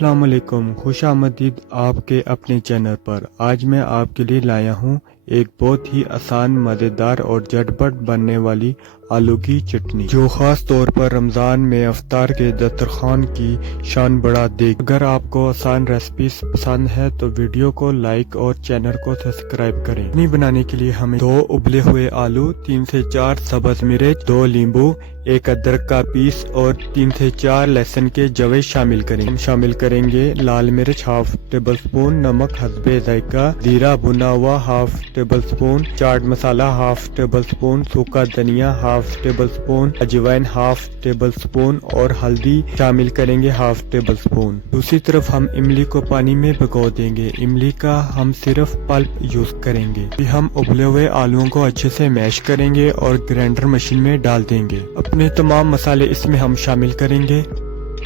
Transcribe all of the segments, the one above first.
अस्सलामुअलैकुम, खुश आमदीद आपके अपने चैनल पर। आज मैं आपके लिए लाया हूँ एक बहुत ही आसान, मज़ेदार और झटपट बनने वाली आलू की चटनी, जो ख़ास तौर पर रमज़ान में इफ्तार के दस्तरखान की शान बढ़ा देगी। अगर आपको आसान रेसिपी पसंद है तो वीडियो को लाइक और चैनल को सब्सक्राइब करें। चटनी बनाने के लिए हमें 2 उबले हुए आलू, 3 से 4 सब्ज़ मिर्च, 2 नींबू, 1 अदरक का पीस और 3 से 4 लहसुन के जवे शामिल करें। हम शामिल करेंगे लाल मिर्च हाफ टेबल स्पून, नमक हस्बे जायका, जीरा भुना हुआ half table spoon, chaat masala half table spoon, सूखा धनिया हाफ टेबल स्पून, अजवाइन हाफ टेबल स्पून और हल्दी शामिल करेंगे हाफ टेबल स्पून। दूसरी तरफ हम इमली को पानी में भिगो देंगे। इमली का हम सिर्फ पल्प यूज करेंगे। फिर हम उबले हुए आलूओं को अच्छे से मैश करेंगे और ग्राइंडर मशीन में डाल देंगे। अपने तमाम मसाले इसमें हम शामिल करेंगे।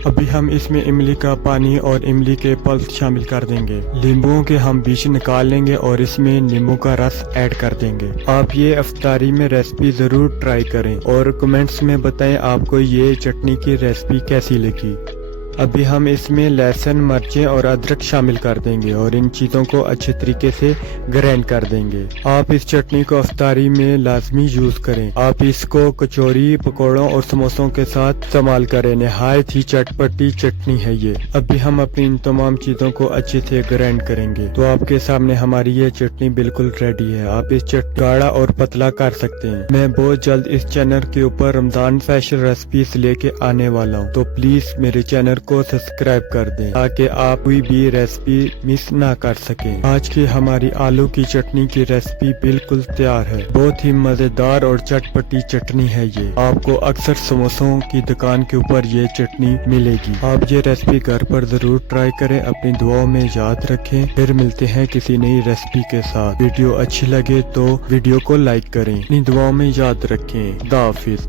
अभी हम इसमें इमली का पानी और इमली के पल्प शामिल कर देंगे। नींबुओं के हम बीज निकाल लेंगे और इसमें नींबू का रस ऐड कर देंगे। आप ये इफ्तारी में रेसिपी जरूर ट्राई करें और कमेंट्स में बताएं आपको ये चटनी की रेसिपी कैसी लगी। अभी हम इसमें लहसुन, मिर्चें और अदरक शामिल कर देंगे और इन चीज़ों को अच्छे तरीके से ग्राइंड कर देंगे। आप इस चटनी को इफ्तारी में लाजमी यूज करें। आप इसको कचौरी, पकौड़ों और समोसों के साथ इस्तेमाल करें। नहायत ही चटपटी चटनी है ये। अभी हम अपनी इन तमाम चीज़ों को अच्छे से ग्राइंड करेंगे तो आपके सामने हमारी ये चटनी बिल्कुल रेडी है। आप इस चटनी गाढ़ा और पतला कर सकते हैं। मैं बहुत जल्द इस चैनल के ऊपर रमजान स्पेशल रेसिपीज लेके आने वाला हूँ, तो प्लीज मेरे चैनल को सब्सक्राइब कर दें ताकि आप कोई भी रेसिपी मिस ना कर सकें। आज की हमारी आलू की चटनी की रेसिपी बिल्कुल तैयार है। बहुत ही मजेदार और चटपटी चटनी है ये। आपको अक्सर समोसों की दुकान के ऊपर ये चटनी मिलेगी। आप ये रेसिपी घर पर जरूर ट्राई करें। अपनी दुआओं में याद रखें। फिर मिलते हैं किसी नई रेसिपी के साथ। वीडियो अच्छी लगे तो वीडियो को लाइक करें। अपनी दुआओं में याद रखें। खुदा हाफिज।